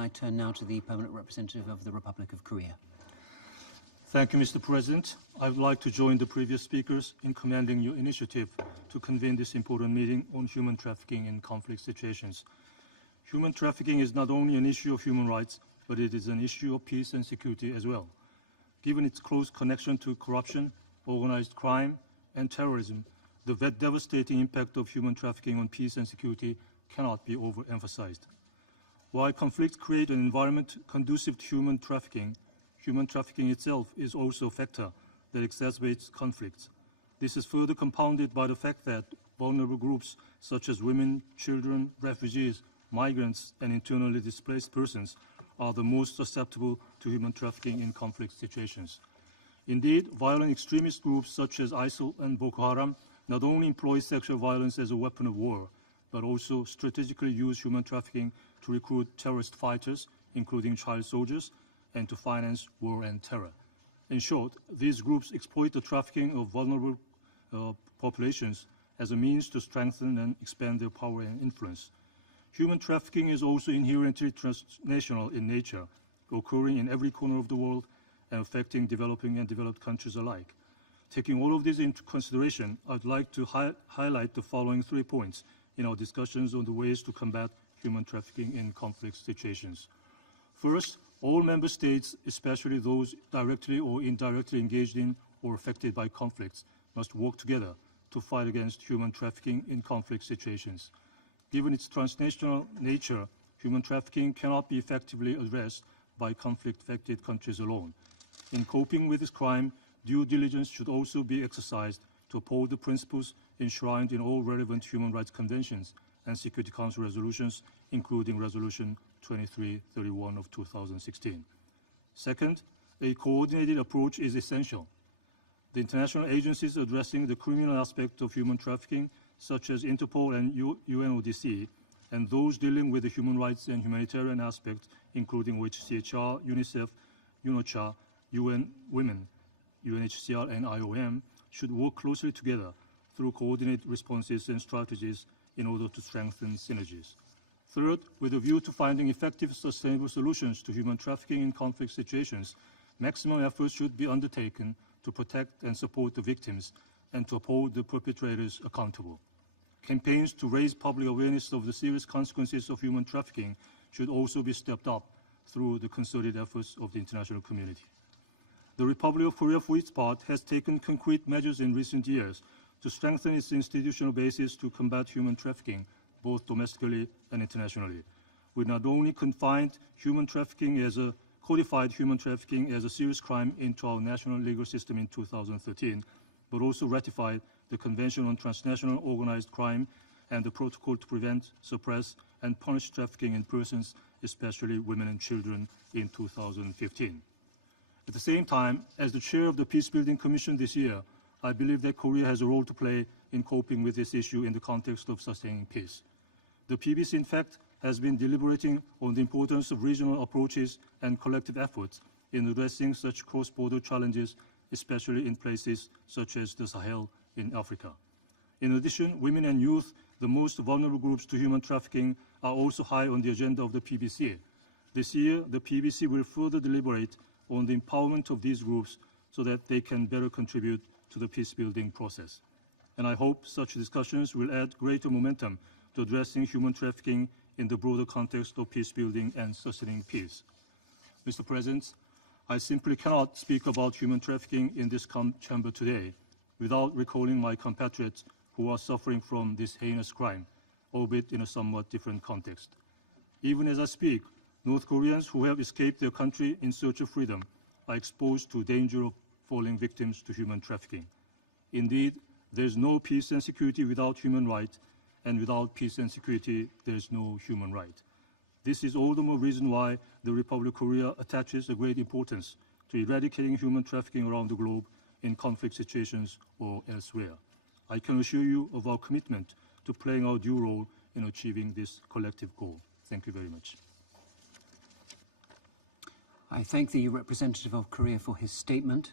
And I turn now to the Permanent Representative of the Republic of Korea. Thank you, Mr. President. I would like to join the previous speakers in commending your initiative to convene this important meeting on human trafficking in conflict situations. Human trafficking is not only an issue of human rights, but it is an issue of peace and security as well. Given its close connection to corruption, organized crime, and terrorism, the devastating impact of human trafficking on peace and security cannot be overemphasized. While conflicts create an environment conducive to human trafficking itself is also a factor that exacerbates conflicts. This is further compounded by the fact that vulnerable groups such as women, children, refugees, migrants, and internally displaced persons are the most susceptible to human trafficking in conflict situations. Indeed, violent extremist groups such as ISIL and Boko Haram not only employ sexual violence as a weapon of war, but also strategically use human trafficking to recruit terrorist fighters, including child soldiers, and to finance war and terror. In short, these groups exploit the trafficking of vulnerable populations as a means to strengthen and expand their power and influence. Human trafficking is also inherently transnational in nature, occurring in every corner of the world and affecting developing and developed countries alike. Taking all of this into consideration, I'd like to highlight the following 3 points in our discussions on the ways to combat human trafficking in conflict situations. First, all member states, especially those directly or indirectly engaged in or affected by conflicts, must work together to fight against human trafficking in conflict situations. Given its transnational nature, human trafficking cannot be effectively addressed by conflict-affected countries alone. In coping with this crime, due diligence should also be exercised to uphold the principles enshrined in all relevant human rights conventions and Security Council resolutions, including Resolution 2331 of 2016. Second, a coordinated approach is essential. The international agencies addressing the criminal aspect of human trafficking, such as Interpol and UNODC, and those dealing with the human rights and humanitarian aspects, including OHCHR, UNICEF, UNOCHA, UN Women, UNHCR, and IOM, should work closely together through coordinated responses and strategies in order to strengthen synergies. Third, with a view to finding effective, sustainable solutions to human trafficking in conflict situations, maximum efforts should be undertaken to protect and support the victims and to uphold the perpetrators accountable. Campaigns to raise public awareness of the serious consequences of human trafficking should also be stepped up through the concerted efforts of the international community. The Republic of Korea, for its part, has taken concrete measures in recent years to strengthen its institutional basis to combat human trafficking, both domestically and internationally. We not only codified human trafficking as a serious crime into our national legal system in 2013, but also ratified the Convention on Transnational Organized Crime and the Protocol to Prevent, Suppress, and Punish Trafficking in Persons, especially women and children, in 2015. At the same time, as the chair of the Peacebuilding Commission this year, I believe that Korea has a role to play in coping with this issue in the context of sustaining peace. The PBC, in fact, has been deliberating on the importance of regional approaches and collective efforts in addressing such cross-border challenges, especially in places such as the Sahel in Africa. In addition, women and youth, the most vulnerable groups to human trafficking, are also high on the agenda of the PBC. This year, the PBC will further deliberate on the empowerment of these groups so that they can better contribute to the peace-building process. And I hope such discussions will add greater momentum to addressing human trafficking in the broader context of peace-building and sustaining peace. Mr. President, I simply cannot speak about human trafficking in this chamber today without recalling my compatriots who are suffering from this heinous crime, albeit in a somewhat different context. Even as I speak, North Koreans who have escaped their country in search of freedom are exposed to danger of falling victims to human trafficking. Indeed, there is no peace and security without human rights, and without peace and security, there is no human right. This is all the more reason why the Republic of Korea attaches a great importance to eradicating human trafficking around the globe in conflict situations or elsewhere. I can assure you of our commitment to playing our due role in achieving this collective goal. Thank you very much. I thank the representative of Korea for his statement.